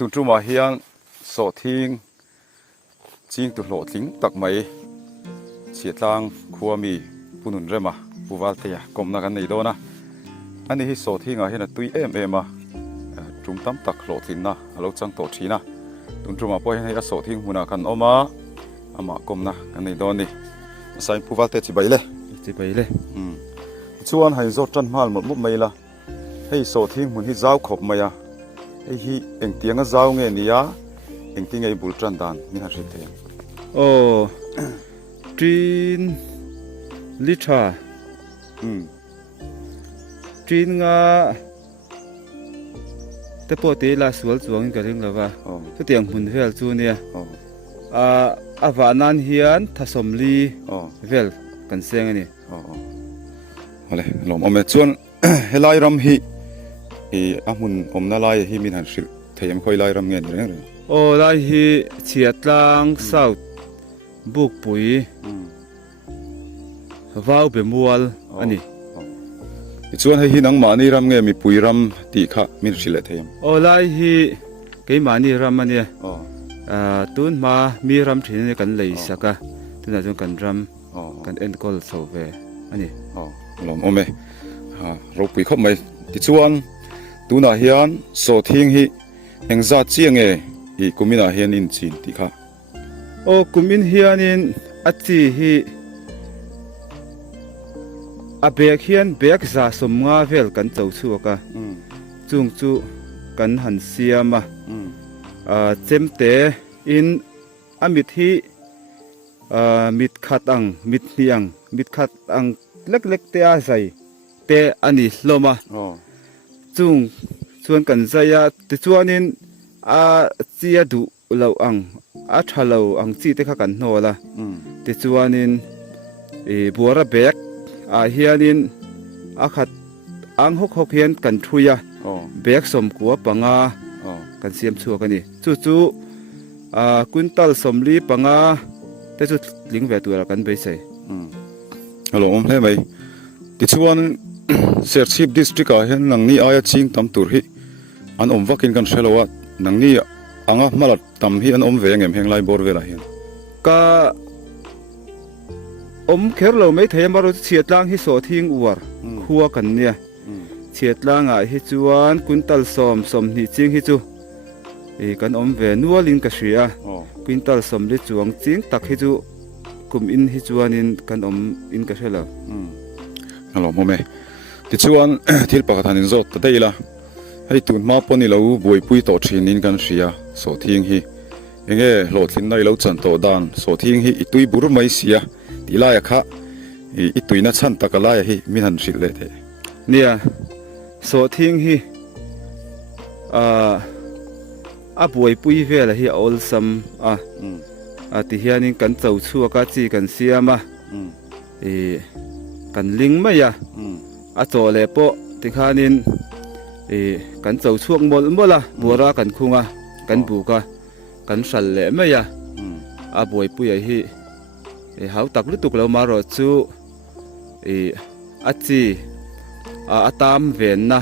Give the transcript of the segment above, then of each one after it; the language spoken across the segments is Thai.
ตุนจุมาเฮียนโสทิ้งจิงตุโหลทิ้งตักไม่เสียตังขัวมีปุนุนเรมาปูวัลเตียกลมนักันในโดนะอันนี้ที่โสทิ้งอ่ะเห็นตุยเอ็มอ่ะจุ่มตั้มตักโหลทิ้งนะเราจังโตชีนะตุนจุมาป่วยให้โสทิ้งหุนากันออกมาอามากลมนะกันในโดนี่ใส่ปูวัลเตียจีใบเลยชวนให้โจจันมาลหมดมุกไม่ละให้โสทิ้งหุ่นที่เจ้าขบมาไอ้ที่เอ็งเตียงก็เจ้าเงี้ยนี่ยเอ็งที่ไงบุลจันดานนี่ฮะสิเตียงโอ้จีนลิชาจีนงาแต่ปกติลาสวลจวงกันถึงแล้วว่าก็เตียงหุ่นเวลจูเนี่ยวานันเฮียนทัศมลีเวลกันเสียงนี่อะไรลมอเมชวนเฮลัยรำฮีอามุนอมนาลายฮีมินหันสิเทียมคอยไล่รำเงินอยู่นั่นเลยโอ้ไล่ฮีเฉียดลังเศร้าบุกปุ๋ยว้าวเป็นมัวอันนี้ชวนให้ฮีนังมานี่รำเงินมีปุ๋ยรำตีข้ามินสิเลเทียมโอ้ไล่ฮีเกี่ยมานี่รำมันเนี่ยตุนมามีรำที่นี่กันเลยสักตุนอาจจะกันรำกันเอ็นกอลโซเวอันนี้ลมอเมเราปุ๋ยเข้ามาที่ชวนตูน่าเฮียนโสทิ้งฮีเอ็งจัดเจียงอีกุมิน่าเฮียนอินจีนที่ข้าโอ้กุมินเฮียนินอัจจีฮีอาเบกเฮียนเบกซาสมงาเวลกันเจ้าชัวกะจุงจูกันหันเสียมาเจมเตอินอามิดฮีมิดขัดอังมิดเนียงมิดขัดอังเล็กๆเตอาใจเตอันนี้ลมาจุงชวนกันใจติชวนินเจียดูเราอังชาเราอังจีเตขักันโนละติชวนินบัวระเบกเฮียนินขัดอังหกเฮียนกันทุยเบกสมกัวปังกันเสียมชัวกันนี่จู่กุนตัลสมลีปังแต่จุดลิงแวตัวกันไปใส่ฮัลโหลเฮ้ยไหมติชวนเซอร์ชิปดิสตริกเห็นนังนี้อายจิงตำตุรฮิอันอมวักินกันเชลวัดนังนี้อังมาลัดตำฮิอันอมเวงเอ็มเฮงไลบอร์เวลาเห็นก็เคอร์เราไม่เทียมว่าเราเฉียดล่างที่โสทิ้งอวดคัวกันเนี่ยเฉียดล่างฮิจวนกุนตัลสมนี่จิงฮิจูกันเวนัวลินกษยกุนตัลสมลิจวงจิงตักฮิจูกุมอินฮิจวนินกันอินกษยละฮัลโหลโมเมติชวนที่ปากทานินโจตได้ละให้ตุนมาปนิเราบวยปุยต่อชีนินกันเสียโสทิ้งฮีเองโหลดลินได้เราจันโตดานโสทิ้งฮีอิตุยบุรุไม่เสียตีลายค่ะอิตุยนัดชันตะกลายฮีมินันสิเลเทเนี่ยโสทิ้งฮีบวยปุยเวลฮีออลซัมที่เฮียนินกันเจ้าชัวกะจีกันเสียมากันลิงไม่ยะโจเลโปติขานินกันเจ้าช่วงหมดละบัวรากันคุงกันบุกกันสันเล่ไม่ยะบวยปุยฮีเขาตักลุตุกเรามารอจูจีตามเวนนะ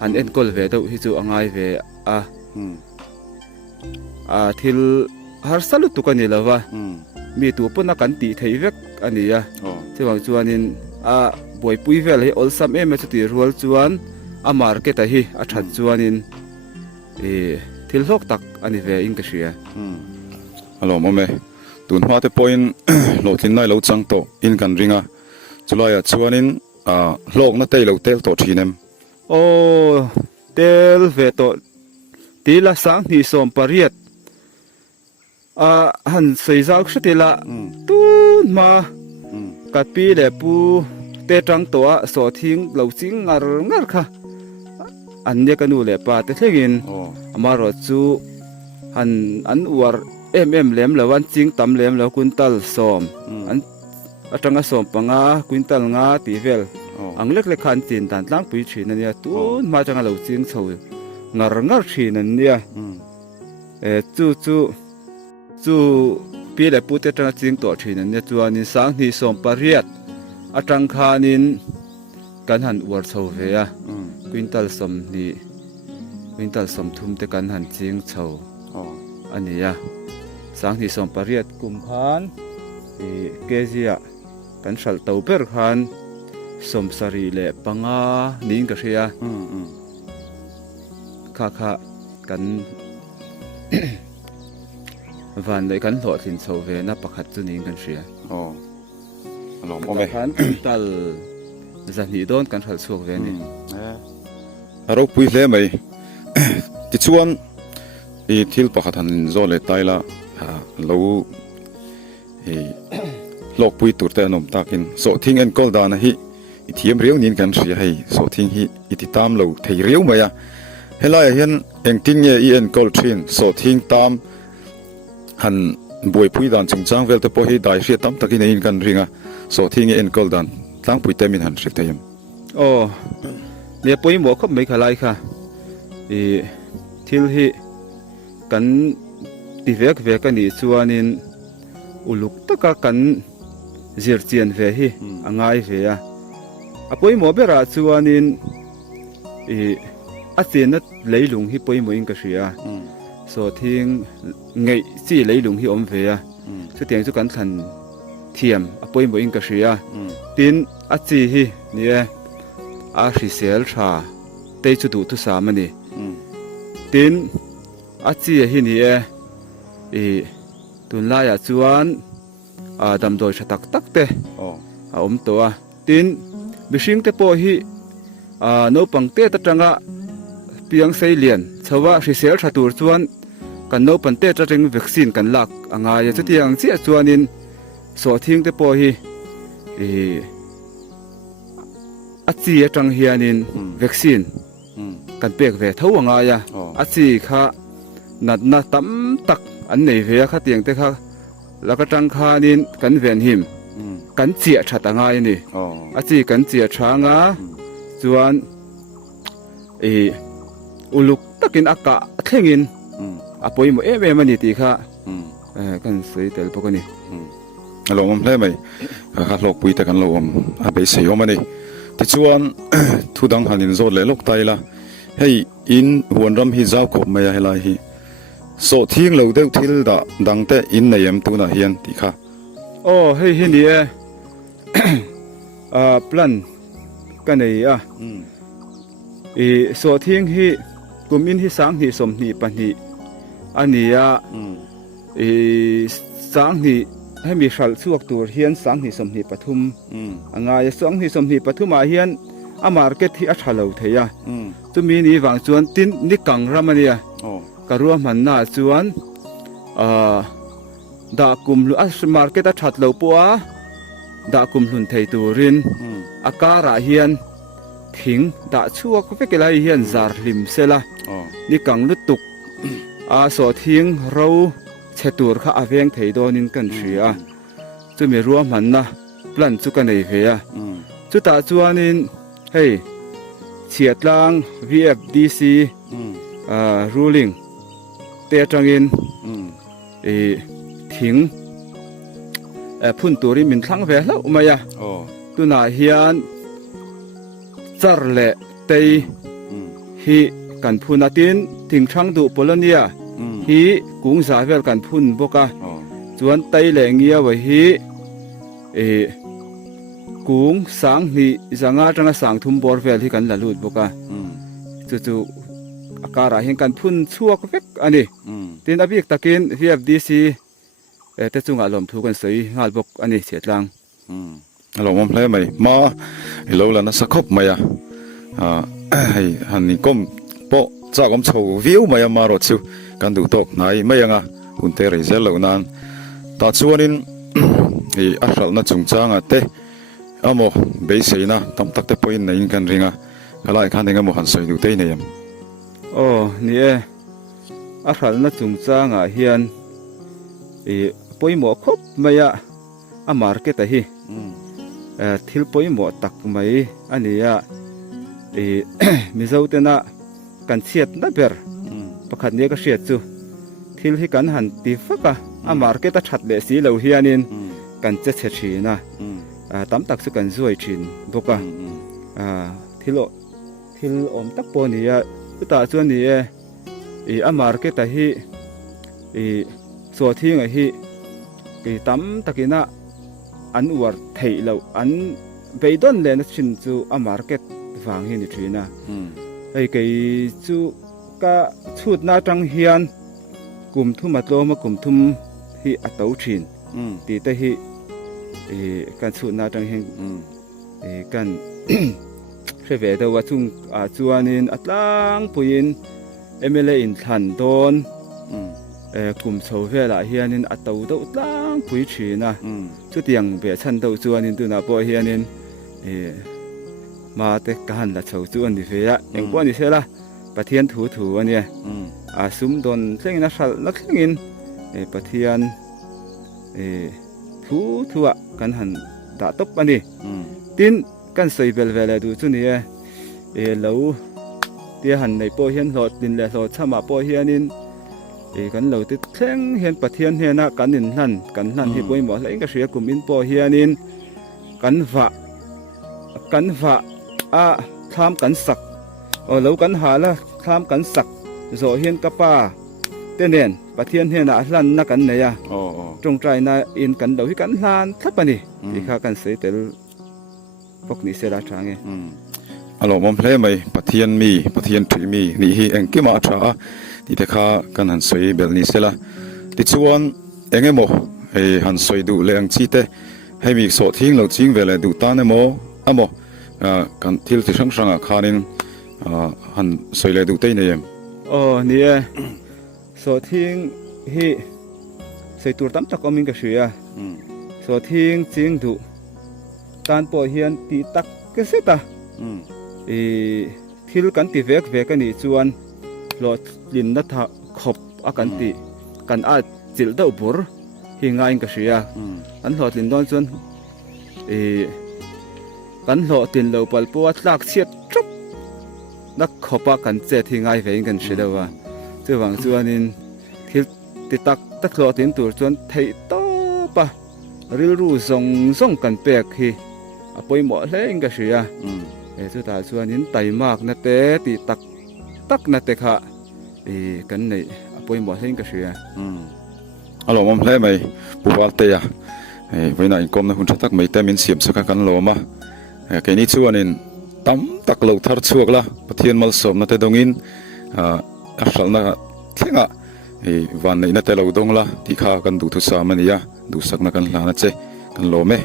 หันเอ็นกอลเวดฮิจูอ่างไอเวทิลฮาร์สลุตุกันนี่ละวะมีตัวปุ่นกันตีไทยเวกอันนี้ที่ว่าจวนินบวยปุยเวลให้อลซัมมาจุดที่รัวจวนมาร์เก็ตให้ชัดจวนินทิลฮอกตักอันนี้เวอิงกษยฮัลโหลโมเมตุนหัวเตปอยน์โหลดลินได้เราจังโตอินกันริงจุลายจวนินโลกนั่นเตยเราเตลโตชีนมโอ้เตลเวโตตีละสังที่สมปริยตหันใส่ซากสุดละตุนมากัดปีเดปูเตจังตัวโสทิ้งเหล่าจิงงาค่ะอันนี้กันดูเลยป่าเตเทกินมารอจูอันอวดเอ็มเลี้ยมแล้ววันจิงตำเลี้ยมแล้วกุนตัลสอมอันจังสอมปังกุนตัลงาตีเวลอังเล็กขันจีนตันตั้งปีชีนั่นเนี่ยตุนมาจังเหล่าจิงโซงาชีนั่นเนี่ยจูปีเดปูเตจังจิงตัวชีนั่นเนี่ยจวนนิสังนิสมปริยัตจังคานินกันหันอวดโซเวียกุนตัลสมนี่ วินตัลสมทุมเตกันหันจิงเฉา อ๋อ อันนี้อะสังที่สมปริยัตกุมพานเกจิอะกันสัลเตาเปิร์ขันสมสรีเลปังอานิ่งกระเชีย ข้ากัน วันเลยกันหลอดสินโซเวนับประคัดจุนิ่งกันเชีย อ๋อลองโอ แต่ เค ขันตัลจะหนีโดนกันสัลสวกเวนี่ เราปุยเล่ไหม ติดชวนอีทิลปะขัดหันโซเลตายละเราโลกปุยตุรเตนมตากินโซทิ้งเอ็นกอลดานะฮิอีเทียมเรียวนินกันเสียให้โซทิ้งฮิอีติตามเราเทียเรียวไหมอะเฮลัยเห็นเอ็งทิ้งเอ็นกอลทินโซทิ้งตามหันบวยปุยดานจึงจ้างเวลต์พอให้ได้เสียตามตะกินอินกันริงะโซทิ้งเอ็นกอลดานตั้งปุยเตมินหันเสียเทียม โอ้เนี่ยปุยหมวกก็ไม่ขลายค่ะทิลฮิกันตีเวกกันนี่ชวนินอุลุกตะกะกันเจียร์เจียนเวฮิอ่างไงเวียปุยหมวกเบราชวนินอาเจียนนัดเลยลุงฮิปุยหมวกอิงกะเสียโซทิ้งไงจีเลยลุงฮิอมเวียสุดที่สุดกันทันเทียมปุยหมวกอิงกะเสียตินอาจีฮิเนี่ยอาริเซลชาเตยจุดูทุสามันนี่ตินอาจีฮินี่ตุนลายจวนดำโดยชะตักตักเตอมตัวตินบิชิงเตโปฮิโนปังเตตจังะเปียงไซเลียนชาวะริเซลชาตูจวนกันโนปันเตตจังวัคซีนกันลักอ่างายจุดที่ยังเสียจวนินโสทิ้งเตโปฮิอาจีจังเฮียนินวัคซีนกันเปียกเวทว่างายอาจีค่ะนัดนัดตั้มตักอันไหนเวียข้าเตียงเตค่ะแล้วก็จังคานินกันเวียนหิมกันเจียชัดง่ายนี่อาจีกันเจียช้างอ่ะจวนอุลุกตะกินอากาศเท่งินปุยหมเอเวมันนี่ตีค่ะกันสวยแต่ละพวกนี้ลงมันได้ไหมข้าโลกปุยแต่กันลงอาไปเสียมันนี่ที่ชวนทุดังหันินโซเลลกไตละให้อินหัวรำฮิเจ้าขบไม่ให้ลายฮิโซทิ้งเราเดือดทิลดาดังแต่อินในยามตัวน่ะเฮียนตีค่ะโอ้เฮ้ยนี่พลันกันไหนโซทิ้งฮิกุมอินฮิสังฮิสมฮิปันฮิอันนี้สังฮิให้มีสัลสวกตัวเฮียนสังฮิสมฮิปทุมงายสังฮิสมฮิปทุมอาเฮียนอามาร์เก็ตที่อัชลาวเทียจุมีนี่วางจวนตินนิกังรามันเนี่ยกรัวมันน่าจวนดากุมลุอัชมาร์เก็ตอัชลาวปัวดากุมลุนไทตูรินอาการะเฮียนทิ้งดาชัวก็เป็นอะไรเฮียนซาร์ลิมเซล่านิกังลุตุกโซทิ้งเราเชตูร์ข้าอเวงไทยโดนินกันเชียจุมีรัวมันนะพลันจุกันในเวียจุตาจวนนินเฮ้ยเฉียดลาง VFDC ruling เตะจังอินทิ้งพุ่นตัวริมินทั้งเวลาอุมา呀ตุนาเฮียนจาร์เล่เตยฮีกันพูนาตินทิ้งช่างดูโปโลเนียฮีกุ้งสาเวลกันพูนบกะจวนเตยแหลงเงียไว้ฮีกุ้งสังนี่จังอาจังสังทุ่มบอร์เวลที่กันละลุดบกะจู่ๆอาการะเห็นกันพูนชั่วก็เวกอันนี้ตินอภิกตะกิน VFDC แต่จุงอารมณ์ถูกกันสวยงานบกอันนี้เสียจังอารมณ์มันเพลไหมมาเราแล้วนะสักครบไหมให้ฮันนี่ก้มโปะจากผมโชว์วิวไหมมารถชิวกันดูตกไหนไม่ยังคุณเตอร์เซลเหล่านั้นตาชวนินอัศลน่าจงจ้างเตะโมเบสซีนะตั้มตักเตปอยน์ในกันริงอะไรกันเองโมหันใส่ดูเตยเนี่ยโอ้นี่อัศลน่าจงจ้างเฮียนปอยหมอครบไม่มาร์เก็ตฮีทิลปอยหมอตักไม่อันนี้มิเจ้าเตน่ะกันเสียดนั่นเปอร์ประคันนี้ก็เสียดจูทิลที่กันหันตีฟักมาร์เก็ตชัดเลยสิเราเฮียนินกันจะเสียชีนะตั้มตักสุกันช่วยชินบอกทิลอมตักปอนี่ ta chuan ni a market a hi so thing a hi tam takina an war thei lo an beidon le na chin chu a market wang hi ni thina ai kei chu ka chut na tang hian kum thum a tloma kum thum hi a to thin ti te hi kan chut na tang hian kan ve da wa chung a chuanin atlang puin MLA in than don kum chho vela hianin a to do tlang pui thina chu tiang be chan do chuanin tu na po hianin ma te kan la chho chu an ni ve ya eng po ni sela pathian thu thu ania a sum don thleng na sal na thlengin pathian thu thua kan han da top ani tin kan sei bel vela du chu ni lo tia han nei po hian lot din le lo chama po hianin kan lo ti thleng hian pathian hena kan in hlan hi poi mo lai ka ria kum in po hianin kan va a tham kan sak lo kan hala tham kan sak zo hian ka pa tenen pathian hena hlan na kan nei a trong trai na in kan lo hi kan hlan thapani ti kha kan sei tel pok ni sela thange alo mom hle mai pathian thri mi ni hi engki ma tha ti te kha kan han soi bel ni sela ti chuan engemo han soi du le ang chi te hei mi so thing lo ching vele du ta ne mo amo kan thil ti sang sanga khanin han soi le du te ne em ni so thing hi sei tur tam tak omin ka hria so thing ching du tan po hian ti tak ke seta thil kan ti vek vek ani chuan lo lin na tha khop a kan ti kan a chil do bur hi nga in ka hria an hlot lin don chuan kan hlo tin lo pal po tlak chiat trup na khopa kan che thi ngai ve kan hridawa chuwang chuanin thil ti tak tak hlo tin tur chuan thei to pa ril ru zong kan pek hi apoi mo hle in ka hria chu ta chuanin taimak na te ti tak na te kha kan nei apoi mo hle in ka hria alo mom hle mai puwal te ya voina in kom na hun tak mai te min siam saka kan lo ma ke ni chuanin tam tak lo thar chuak la pathian mal som na te dongin a hral na thlenga van nei na te lo dong la ti kha kan du thu sa mania du sak na kan hla na che kan lo me